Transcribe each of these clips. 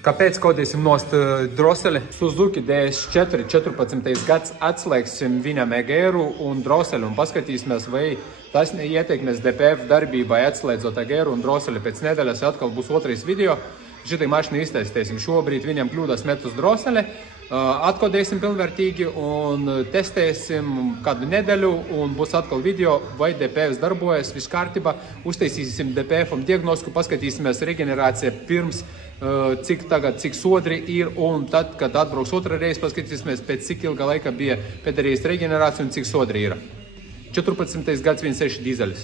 Kāpēc kodīsim nost droseli? Suzuki DS4 14. gads atslēgsim viņam egēru un droseli un paskatīsimies, vai tas ietekmēs DPF darbībai atslēdzot egēru un droseli. Pēc nedēļas atkal būs otrais video. Šitai mašīnu iztestēsim. Šobrīd viņam kļūdas met uz droseli. Atkodēsim pilnvērtīgi un testēsim kādu nedēļu un būs atkal video, vai DPF darbojas, viss kārtībā. Uztaisīsim DPF-am diagnostiku, paskatīsimies regenerācija pirms, cik sodri ir, un tad, kad atbrauks otra reize, paskatīsimies pēc cik ilga laika bija pēdējais regenerācija un cik sodri ir. 14. gads 1.6 dīzeļs.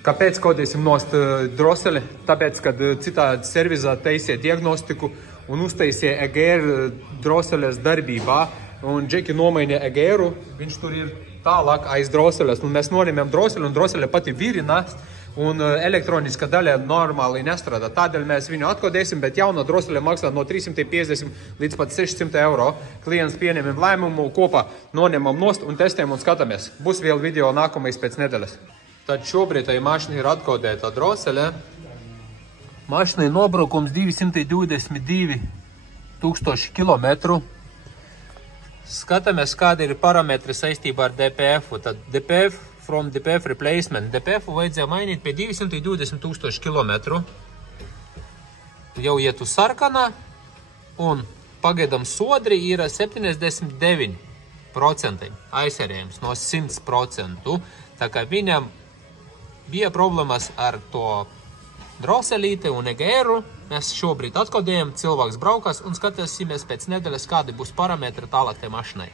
Kāpēc kodēsim nost droseli? Tāpēc, kad citādi servizā taisīja diagnostiku un uztaisīja egēru droseles darbībā, un Džeki nomainīja egēru, viņš tur ir tālāk aiz droseles, un mēs noņemam droseli, un drosele pati virinās, un elektroniska daļa normāli nestrādā. Tādēļ mēs viņu atkodēsim, bet jauna drosele maksā no 350 līdz pat 600 eiro. Klients pieņemam lēmumu, kopā noņemam nost un testējam un skatāmies. Būs vēl video nākamais pēc nedēļas. Tad šobrīd tai mašīna ir atkodēta drosele. Mašīnai nobraukums 222 000 kilometru. Skatāmies, kādi ir parametri saistībā ar DPF-u. Tad DPF from DPF replacement. DPF-u vajadzēja mainīt pie 220 000 kilometru. Jau iet uz sarkanā un pagaidām sodri ir 79% aizsarējums no 100%. Tā kā viņam bija problēmas ar to droselīti un egēru. Mēs šobrīd atkodējam, cilvēks braukās un skatīsimies pēc nedēļas, kādi būs parametri tālāk tai mašinai.